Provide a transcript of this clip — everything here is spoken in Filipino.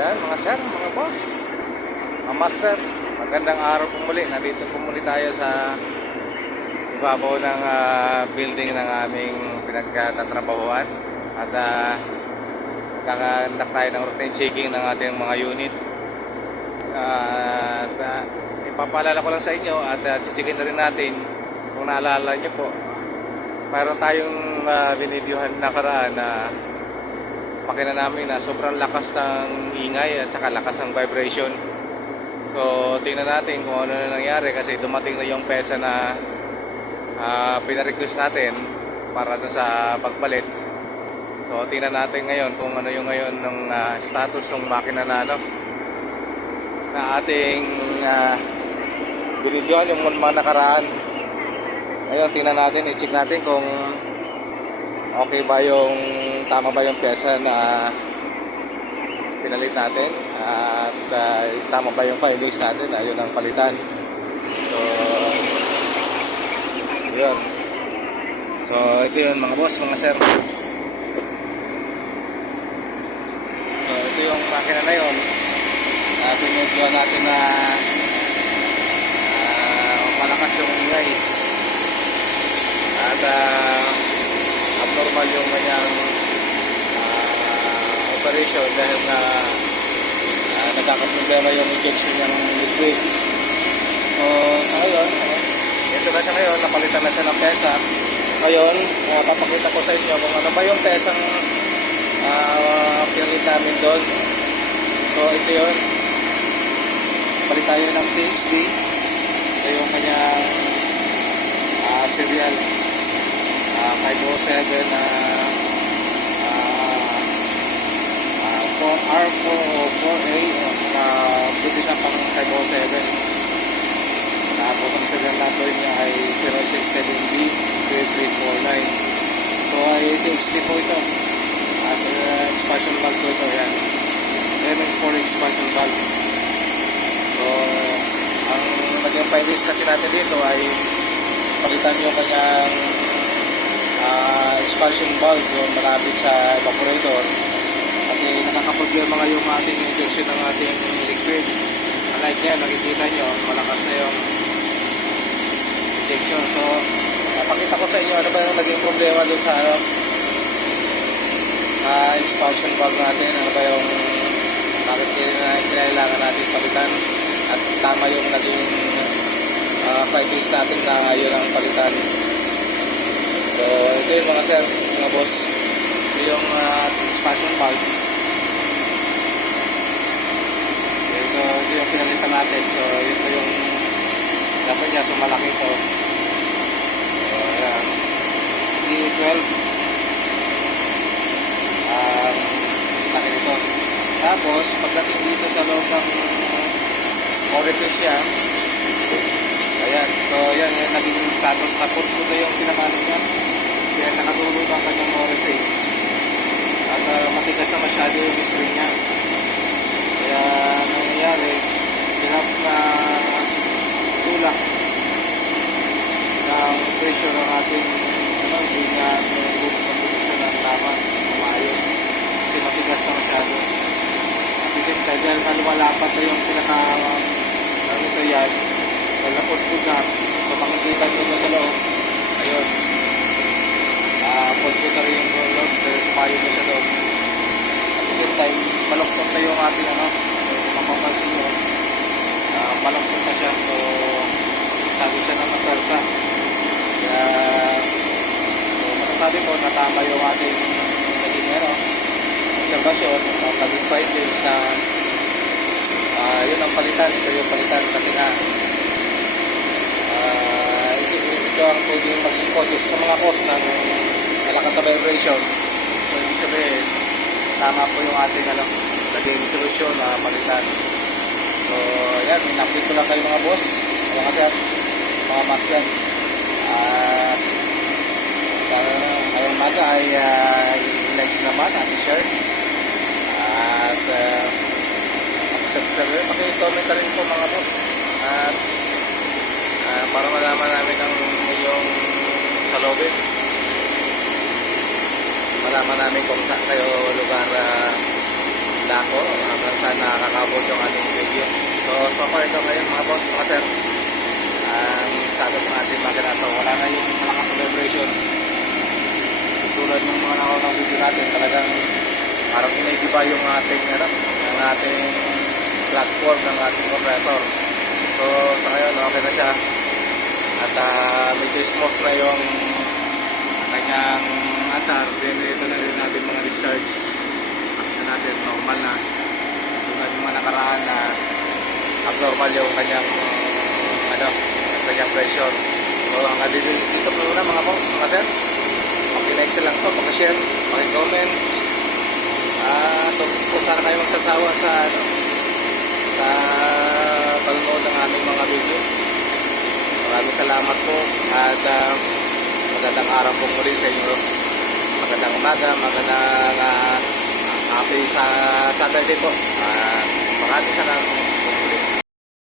Yan mga sir, mga boss, mga master, magandang araw po muli. Nandito po muli tayo sa ibabaw ng building ng aming pinagtatrabahuan. At kakandak tayo ng routine checking ng ating mga unit. At ipapaalala ko lang sa inyo at checkin na rin natin kung naalala nyo po. Mayroon tayong binidyohan nakaraan na makina namin na sobrang lakas ng ingay at saka lakas ng vibration. So tingnan natin kung ano na nangyari kasi dumating na yung pesa na pinarequest natin para sa pagpalit. So tingnan natin ngayon kung ano yung ngayon ng status ng makina na na ating binidyohan yung mga nakaraan. Ngayon tingnan natin, i-check natin kung okay ba yung tama ba yung pyesa na pinalit natin at tama ba yung findings natin, ayun ang palitan. So yun. So ito yun mga boss, mga sir. So ito yung makina na yun. Pinidyohan natin na malakas yung ingay at abnormal yung kanyang operation dahil na nagkakaproblema yung injection ng liquid. So ngayon, ito na siya ngayon, napalitan na siya ng pesa. Ngayon, papakita ko sa inyo kung ano ba yung pesang pinalit namin doon. So ito yun, palit tayo ng TXD. Ito yung kanyang serial 507 4R4 o 4A buti sa pang 507. Tapos ang serial number niya ay 067B3349. So ay TXD po ito at expansion valve po ito. Yan, MN4 expansion valve. So ang naging findings kasi natin dito ay palitan yung kanyang expansion valve yung malapit sa evaporator kasi nakakaproblema nga yung ating injection ng ating liquid. Unlike yan, nakikita nyo malakas na yung injection. So napakita ko sa inyo ano ba yung naging problema doon sa expansion valve natin, ano ba yung bakit kailangan natin palitan at tama yung naging findings natin na yun ang palitan. So ito yung mga sir, mga boss, ito yung expansion valve. Ito yung pinalitan natin. So ito yung dapat niya, so malaki ito. So ayan, D12 laki nito. Tapos pagdating dito sa loob ng orifice niya, ayan, so yan yung naging status na purpo na yung pinamano niya. Kaya nakatulog ang kanyang orifice at matigas na masyado yung spring niya. Kaya nangyayari, hirap na tulak ng pressure ng ating hindi nga bubuksan ng tama, umayos kasi matigas na masyado. At the same time, dahil malumalapat na yung ito yan, napudpud na. So makikita nyo na sa loob, ayun, pudpud na rin yung loob, tumayo na sa loob. At the same time, maluktot na yung ating kung mapapansin nyo, maluktot na siya. So sabi siya ng matarsa. Kaya masasabi ko na tama yung ating naging observasyon, naging findings na yun ang palitan. Ito yung palitan kasi nga ito ang pwedeng maging causes sa mga cause ng malakas na vibration. So ibig sabihin tama po yung ating naging solusyon na palitan. So yan, in-update ko lang kayo mga boss, mga kasap, mga mas yan. Ngayong maga ay i-likes naman at i-share at paki-comment na rin po mga boss at para malaman namin ang inyong salobin, malaman namin kung saan kayo lugar dako hanggang sa saan nakakabot yung ating video. So far ito ngayon mga boss, mga sir, ang status ng ating makina. So wala na yung malakas na vibration. Tulad ng mga nakunang video natin, talagang parang inigiba yung ating platform ng ating compressor. So sa ngayon okay na siya at medyo smooth na yung kanyang andar. Then ito na rin natin mga discharge action natin, normal na. Tulad ng mga nakaraan na abnormal yung kanyang kanyang pressure. So ang dito po na mga boss, mga sir, paki-like lang po, paki-share, paki-comment. Kung sana kayo magsasawa sa sa panonood ng aming mga video. Maraming salamat po at magandang araw po muli sa inyo. Magandang umaga, magandang happy sa Saturday po. Maraming salamat.